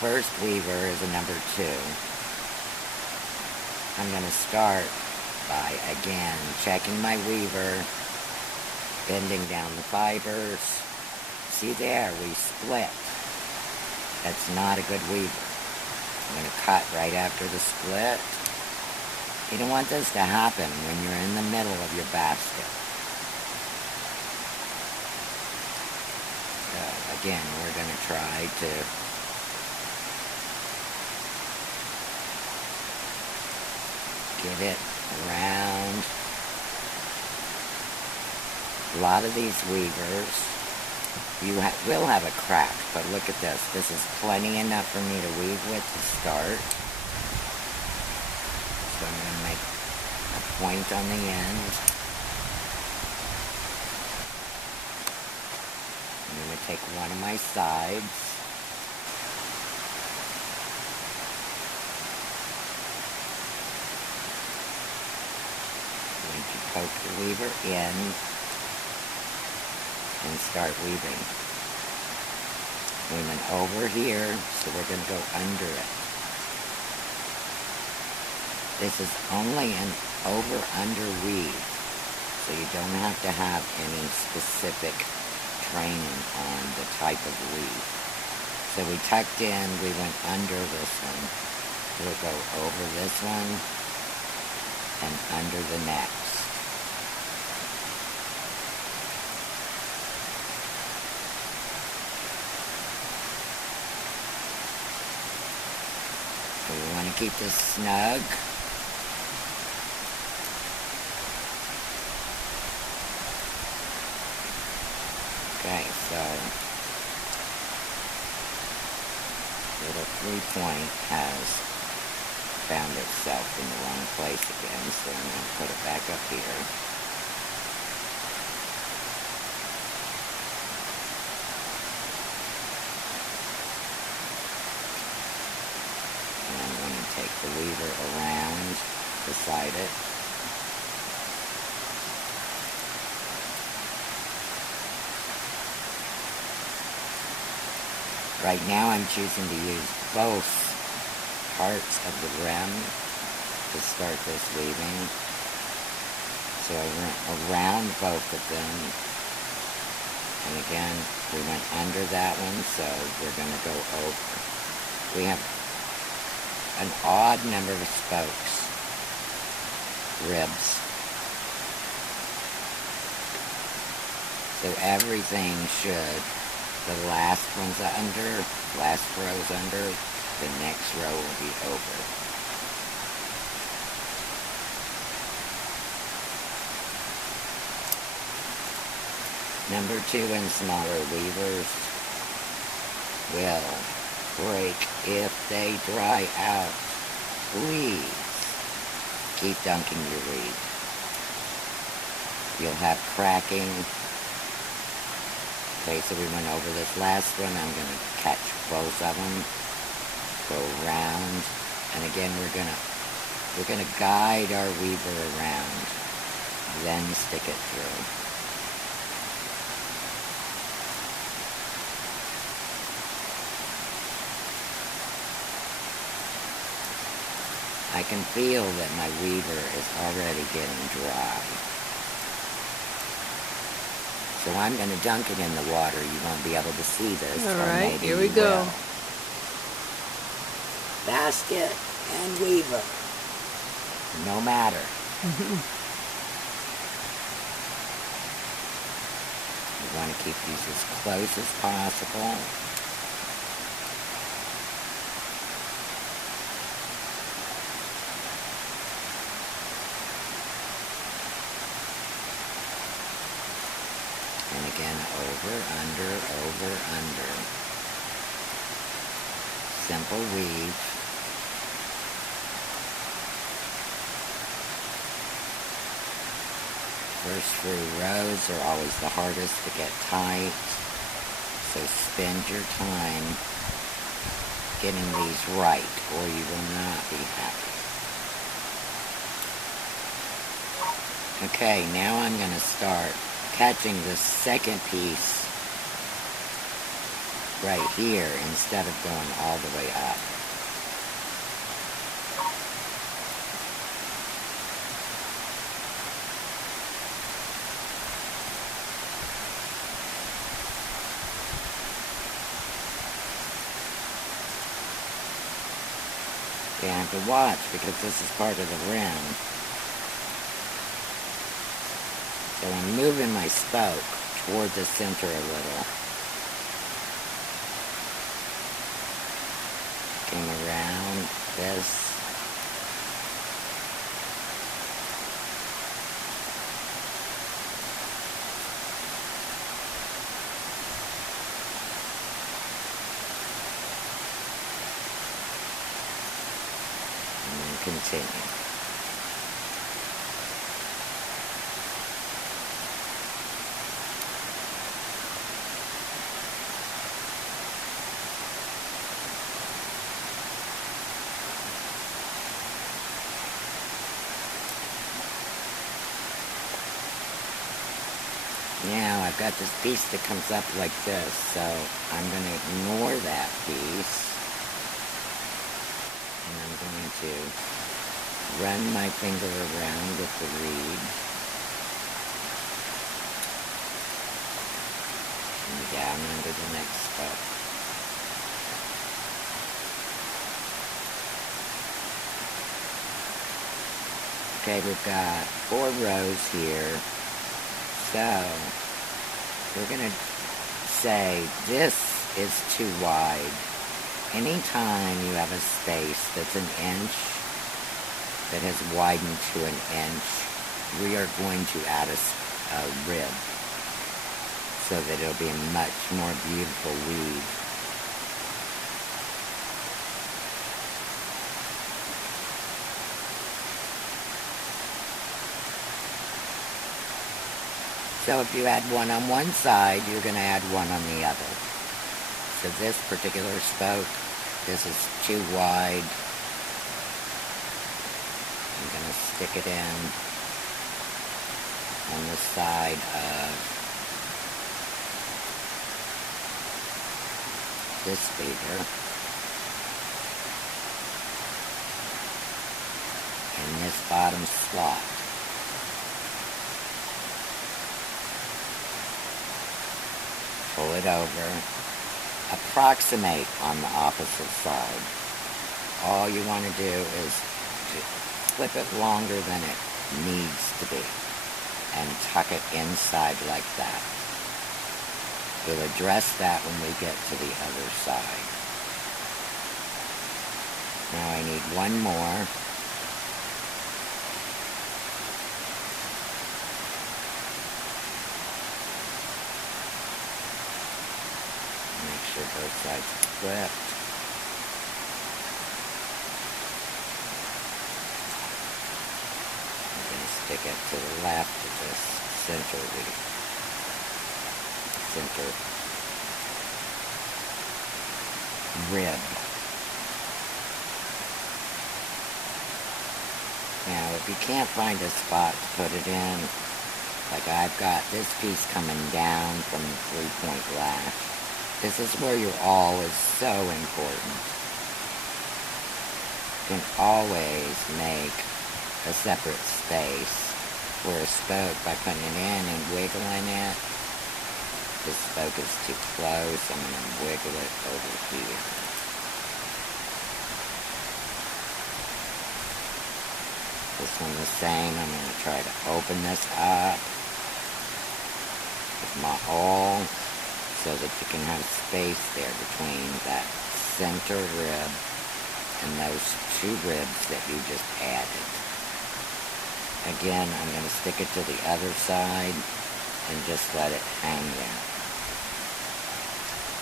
first weaver is a number 2. I'm going to start by, again, checking my weaver, bending down the fibers. See there, we split. That's not a good weaver. I'm going to cut right after the split. You don't want this to happen when you're in the middle of your basket. So again, we're going to try to get it around. A lot of these weavers, you will have a crack, but look at this. This is plenty enough for me to weave with to start. So I'm going to make a point on the end. I'm going to take one of my sides. I'm going to poke the weaver in and start weaving. We went over here, so we're going to go under it. This is only an over-under weave, so you don't have to have any specific training on the type of weave. So we tucked in, we went under this one. We'll go over this one and under the next. So we want to keep this snug. Okay, so little 3-point has found itself in the wrong place again, so I'm going to put it back up here. And I'm going to take the weaver around beside it. Right now I'm choosing to use both parts of the rim to start this weaving. So I went around both of them. And again, we went under that one, so we're going to go over. We have an odd number of spokes, ribs. So everything should, the last one's under, last row's under, the next row will be over. Number 2 and smaller weavers will break if they dry out. Please keep dunking your weave. You'll have cracking. Okay, so we went over this last one. I'm going to catch both of them, go around, and again we're going to guide our weaver around, then stick it through. I can feel that my weaver is already getting dry. So I'm going to dunk it in the water. You won't be able to see this. All right, here we go. Basket and weaver. No matter. You want to keep these as close as possible. And again, over, under. Simple weave. First few rows are always the hardest to get tight. So spend your time getting these right, or you will not be happy. Okay, now I'm going to start catching the second piece right here instead of going all the way up. You have to watch because this is part of the rim. So I'm moving my spoke toward the center a little. Going around this. And then continue. Now I've got this piece that comes up like this, so I'm going to ignore that piece. And I'm going to run my finger around with the reed. And down under the next spoke. Okay, we've got 4 rows here. So, we're going to say this is too wide. Anytime you have a space that's an inch that has widened to an inch, we are going to add a rib so that it'll be a much more beautiful weave. So if you add one on one side, you're going to add one on the other. So this particular spoke, this is too wide. I'm going to stick it in on the side of this beaver. In this bottom slot. Pull it over, approximate on the opposite side. All you want to do is to flip it longer than it needs to be and tuck it inside like that. We'll address that when we get to the other side. Now I need one more. Both sides flipped. I'm going to stick it to the left of this center rib. Now, if you can't find a spot to put it in, like I've got this piece coming down from the 3-point lash, this is where your awl is so important. You can always make a separate space for a spoke by putting it in and wiggling it. This spoke is too close. I'm going to wiggle it over here. This one the same. I'm going to try to open this up with my awl, so that you can have space there between that center rib and those 2 ribs that you just added. Again, I'm going to stick it to the other side and just let it hang there.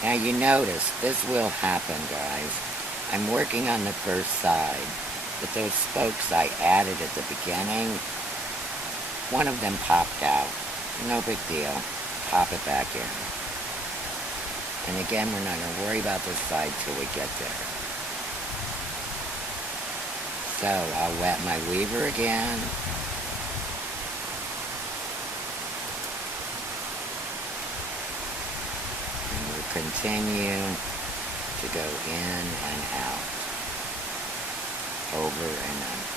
Now you notice, this will happen, guys. I'm working on the first side, but those spokes I added at the beginning, one of them popped out. No big deal. Pop it back in. And again, we're not going to worry about this side till we get there. So, I'll wet my weaver again. And we're continue to go in and out, over and under.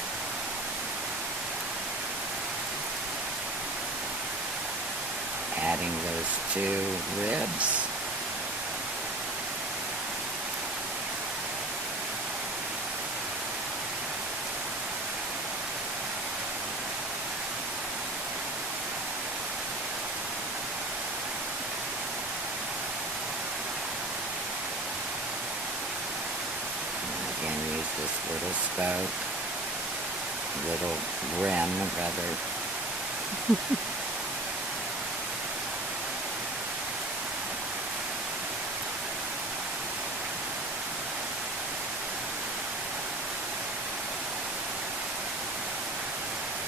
Adding those 2 ribs. Again, use this little spoke, little rim, rather.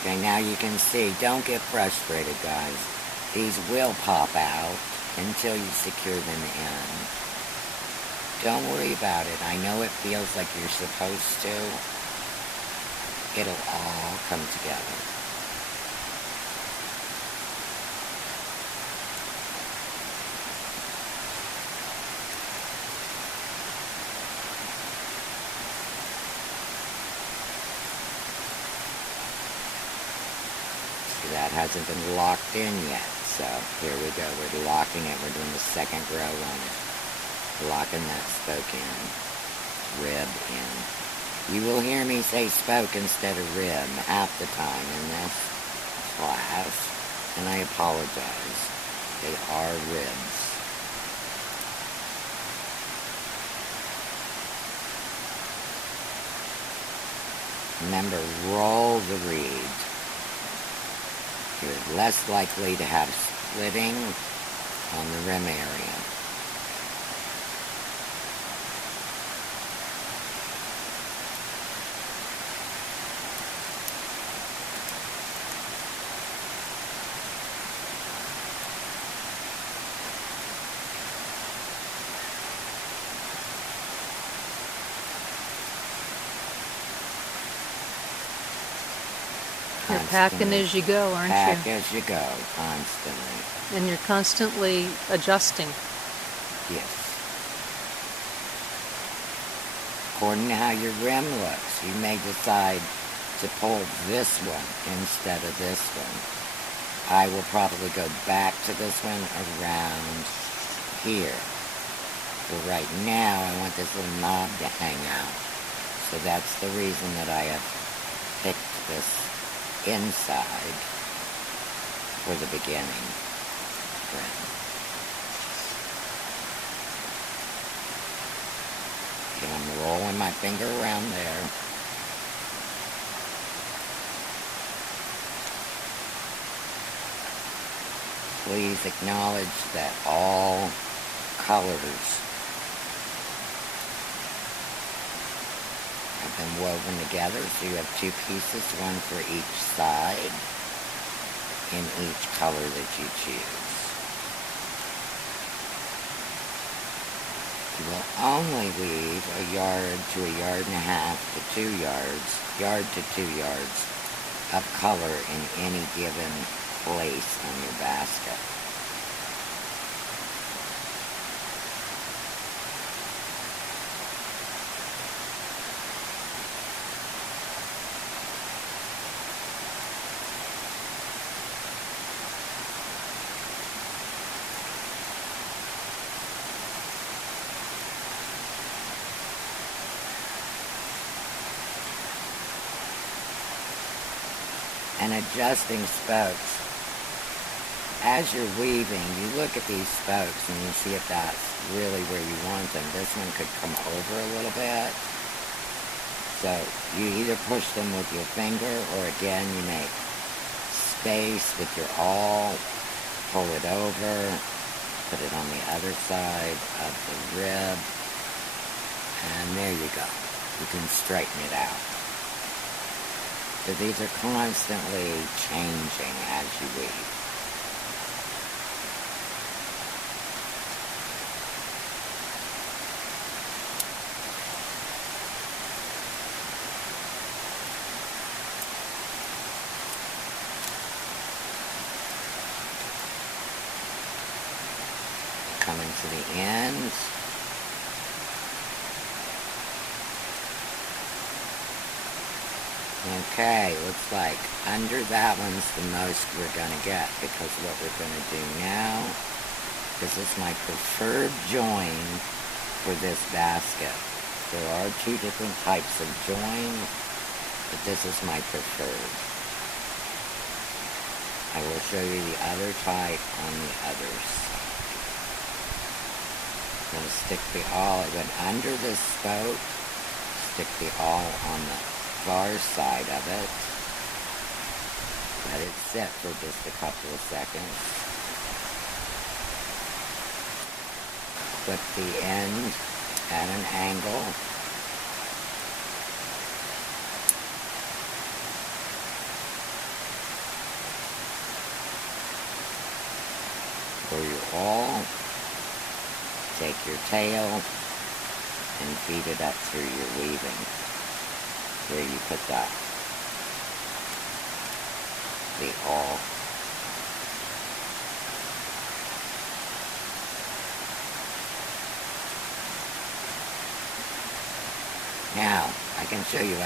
Okay, now you can see, don't get frustrated, guys. These will pop out until you secure them in. Don't worry about it. I know it feels like you're supposed to. It'll all come together. See, that hasn't been locked in yet. So here we go. We're locking it. We're doing the second row on it. Locking that spoke in, rib in. You will hear me say spoke instead of rib half the time in this class, and I apologize. They are ribs. Remember, roll the reed. You're less likely to have splitting on the rim area. You're packing as you go, aren't you? Pack as you go, constantly. And you're constantly adjusting. Yes. According to how your rim looks, you may decide to pull this one instead of this one. I will probably go back to this one around here. But right now, I want this little knob to hang out. So that's the reason that I have picked this inside for the beginning trim. Okay, I'm rolling my finger around there. Please acknowledge that all colors have been woven together, so you have 2 pieces, one for each side, in each color that you choose. You will only weave a yard to a yard and a half to 2 yards, yard to 2 yards of color in any given place on your basket. And adjusting spokes. As you're weaving, you look at these spokes and you see if that's really where you want them. This one could come over a little bit. So you either push them with your finger, or again, you make space with your awl, pull it over, put it on the other side of the rib, and there you go. You can straighten it out. So these are constantly changing as you weave. coming to the end. Okay, looks like under that one's the most we're going to get, because what we're going to do now, this is my preferred join for this basket. There are two different types of join, but this is my preferred. I will show you the other type on the other side. I'm going to stick the awl, I went under this spoke, stick the awl on the far side of it. Let it sit for just a couple of seconds. Flip the end at an angle. For your awl, take your tail and feed it up through your weaving, where you put the awl. Now, I can show you